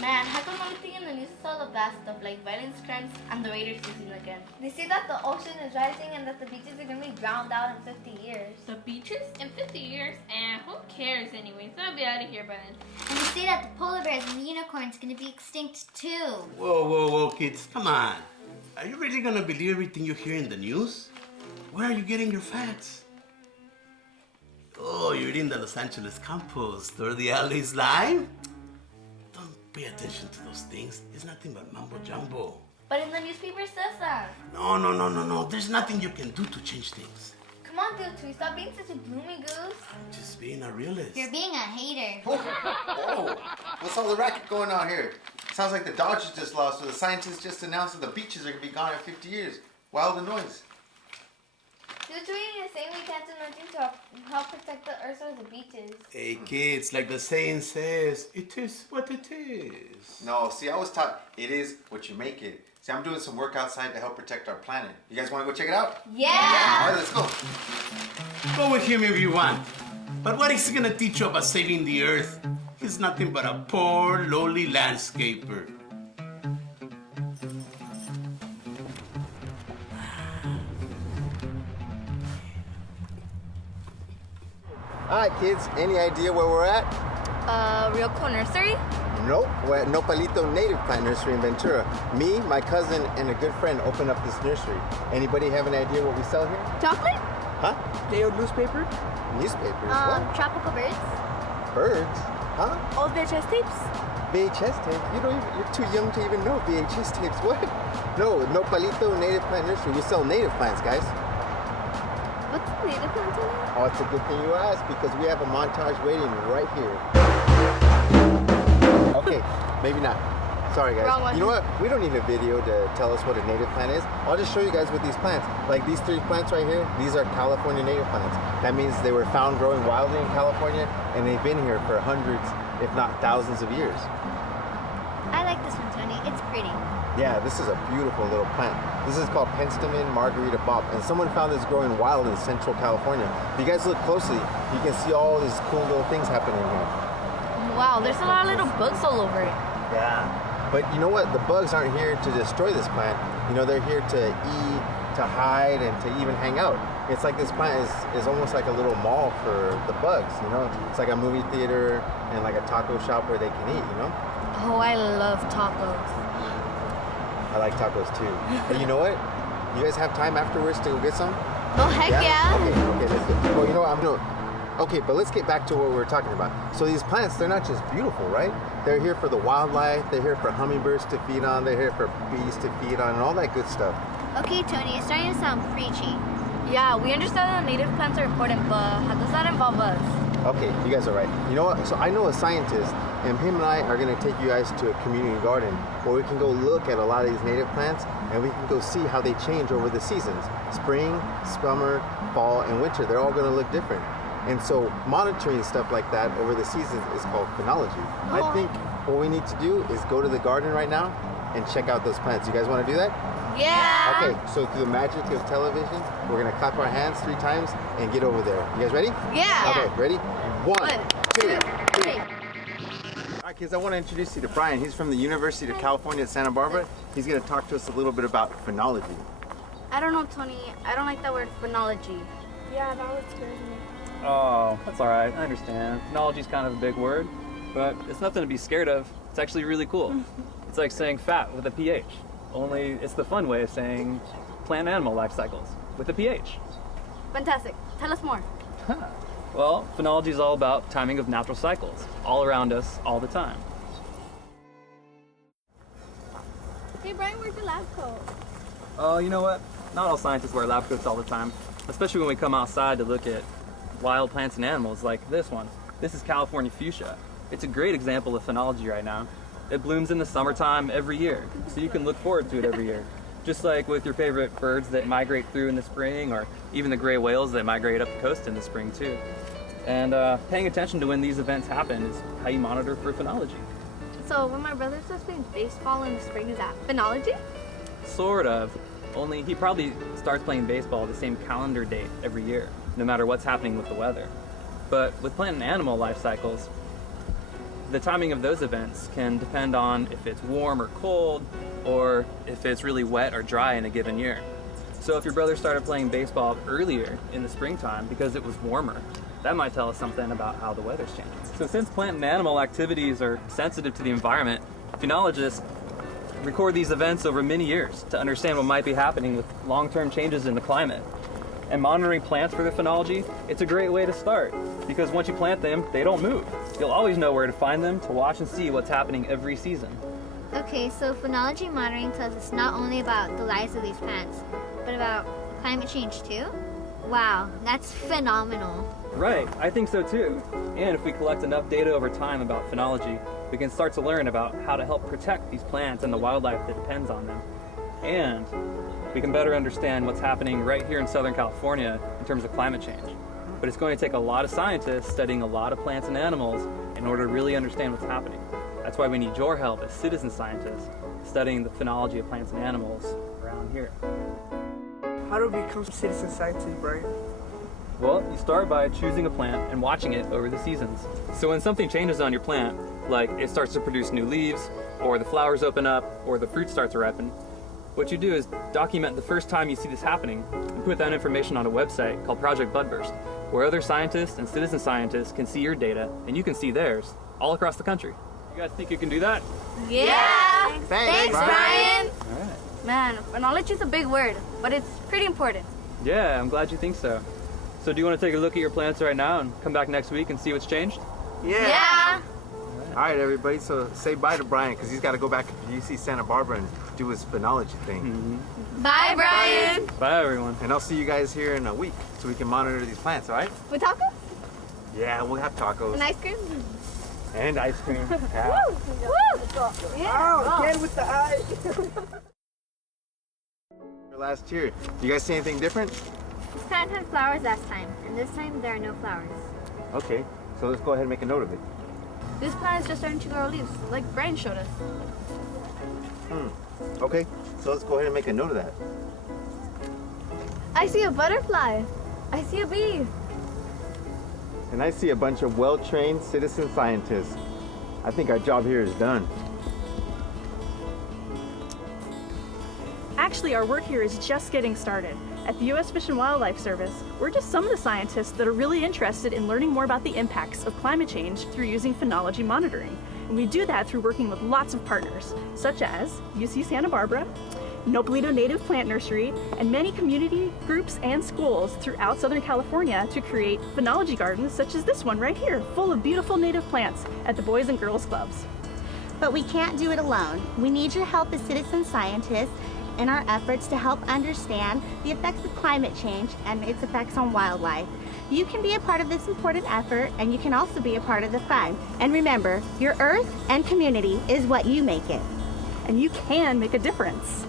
Man, how come everything in the news is all the bad stuff like violence, crimes, and the raiders season again? They say that the ocean is rising and that the beaches are going to be drowned out in 50 years. The beaches? In 50 years? Who cares anyways? I'll be out of here by then. And they say that the polar bears and the unicorns are going to be extinct too. Whoa, kids, come on. Are you really gonna believe everything you hear in the news? Where are you getting your facts? Oh, you're in the Los Angeles compost or the LA's line? Don't pay attention to those things. It's nothing but mumbo jumbo. But in the newspaper it says that. No. There's nothing you can do to change things. Come on, Dude, stop being such a gloomy goose. I'm just being a realist. You're being a hater. Oh, what's all the racket going on here? Sounds like the Dodgers just lost, or the scientists just announced that the beaches are going to be gone in 50 years. Why all the noise? Dude, you're saying we can't do nothing to help protect the earth or the beaches. Hey kids, like the saying says, it is what it is. No, see, I was taught it is what you make it. See, I'm doing some work outside to help protect our planet. You guys want to go check it out? Yeah! All right, let's go. Go with him if you want. But what is he gonna teach you about saving the earth? He's nothing but a poor, lowly landscaper. All right, kids, any idea where we're at? Real Cool Nursery? Nope, we're at Nopalito Native Plant Nursery in Ventura. Me, my cousin, and a good friend opened up this nursery. Anybody have an idea what we sell here? Chocolate? Huh? Day-old newspaper? Newspapers? What? Tropical birds? Birds? Huh? Old VHS tapes? VHS tapes? You're too young to even know VHS tapes. What? No, Nopalito Native Plant Nursery. We sell native plants, guys. What's the native plant in there? Oh, it's a good thing you asked because we have a montage waiting right here. Okay, maybe not. Sorry, guys. Wrong one. You know what? We don't need a video to tell us what a native plant is. I'll just show you guys with these plants. Like these 3 plants right here, these are California native plants. That means they were found growing wildly in California and they've been here for hundreds, if not thousands of years. I like this one, Tony. It's pretty. Yeah, this is a beautiful little plant. This is called Penstemon margarita bob, and someone found this growing wild in Central California. If you guys look closely, you can see all these cool little things happening here. Wow, there's a lot of little bugs all over it. Yeah. But you know what? The bugs aren't here to destroy this plant. You know, they're here to eat, to hide, and to even hang out. It's like this plant is almost like a little mall for the bugs, you know? It's like a movie theater and like a taco shop where they can eat, you know? Oh, I love tacos. I like tacos too. And you know what? You guys have time afterwards to go get some? Oh, heck yeah. Okay, let's go. Well, you know what? Okay, but let's get back to what we were talking about. So these plants, they're not just beautiful, right? They're here for the wildlife, they're here for hummingbirds to feed on, they're here for bees to feed on, and all that good stuff. Okay, Tony, it's starting to sound preachy. Yeah, we understand that native plants are important, but how does that involve us? Okay, you guys are right. You know what? So I know a scientist, and him and I are going to take you guys to a community garden where we can go look at a lot of these native plants, and we can go see how they change over the seasons. Spring, summer, fall, and winter, they're all going to look different. And so monitoring stuff like that over the seasons is called phenology. I think what we need to do is go to the garden right now and check out those plants. You guys want to do that? Yeah. Okay, so through the magic of television, we're going to clap our hands 3 times and get over there. You guys ready? Yeah. Okay, ready? 1, 2, 3. 3. All right, kids, I want to introduce you to Brian. He's from the University of California at Santa Barbara. He's going to talk to us a little bit about phenology. I don't know, Tony. I don't like that word phenology. Yeah, that was scares me. Oh, that's all right. I understand. Phenology's kind of a big word, but it's nothing to be scared of. It's actually really cool. It's like saying fat with a pH, only it's the fun way of saying plant animal life cycles with a pH. Fantastic. Tell us more. Well, phenology is all about timing of natural cycles, all around us, all the time. Hey, Brian, where's your lab coat? Oh, you know what? Not all scientists wear lab coats all the time, especially when we come outside to look at wild plants and animals like this one. This is California fuchsia. It's a great example of phenology right now. It blooms in the summertime every year, so you can look forward to it every year. Just like with your favorite birds that migrate through in the spring, or even the gray whales that migrate up the coast in the spring too. And paying attention to when these events happen is how you monitor for phenology. So when my brother starts playing baseball in the spring, is that phenology? Sort of, only he probably starts playing baseball the same calendar date every year, no matter what's happening with the weather. But with plant and animal life cycles, the timing of those events can depend on if it's warm or cold, or if it's really wet or dry in a given year. So if your brother started playing baseball earlier in the springtime because it was warmer, that might tell us something about how the weather's changing. So since plant and animal activities are sensitive to the environment, phenologists record these events over many years to understand what might be happening with long-term changes in the climate. And monitoring plants for their phenology, it's a great way to start, because once you plant them, they don't move. You'll always know where to find them to watch and see what's happening every season. Okay, so phenology monitoring tells us not only about the lives of these plants, but about climate change too? Wow, that's phenomenal. Right, I think so too. And if we collect enough data over time about phenology, we can start to learn about how to help protect these plants and the wildlife that depends on them. And we can better understand what's happening right here in Southern California in terms of climate change. But it's going to take a lot of scientists studying a lot of plants and animals in order to really understand what's happening. That's why we need your help as citizen scientists studying the phenology of plants and animals around here. How do we become citizen scientists, Brian? Well, you start by choosing a plant and watching it over the seasons. So when something changes on your plant, like it starts to produce new leaves, or the flowers open up, or the fruit starts to ripen, what you do is document the first time you see this happening and put that information on a website called Project Budburst, where other scientists and citizen scientists can see your data and you can see theirs all across the country. You guys think you can do that? Yeah! Thanks, Brian! All right. Man, phenology is a big word, but it's pretty important. Yeah, I'm glad you think so. So do you want to take a look at your plants right now and come back next week and see what's changed? Yeah! All right, everybody. So say bye to Brian because he's got to go back to UC Santa Barbara and do his phenology thing. Bye, Brian! Bye, everyone. And I'll see you guys here in a week so we can monitor these plants. All right? With tacos? Yeah, we'll have tacos And ice cream? and ice cream. Yeah. Oh, again with the eye. Last year, you guys see anything different? This plant had flowers last time, and this time there are no flowers. Okay, so let's go ahead and make a note of it. This plant is just starting to grow leaves, like Brian showed us. Okay, so let's go ahead and make a note of that. I see a butterfly. I see a bee. And I see a bunch of well-trained citizen scientists. I think our job here is done. Actually, our work here is just getting started. At the U.S. Fish and Wildlife Service, we're just some of the scientists that are really interested in learning more about the impacts of climate change through using phenology monitoring. And we do that through working with lots of partners, such as UC Santa Barbara, Nopalito Native Plant Nursery, and many community groups and schools throughout Southern California to create phenology gardens such as this one right here, full of beautiful native plants at the Boys and Girls Clubs. But we can't do it alone. We need your help as citizen scientists in our efforts to help understand the effects of climate change and its effects on wildlife. You can be a part of this important effort, and you can also be a part of the fun. And remember, your earth and community is what you make it. And you can make a difference.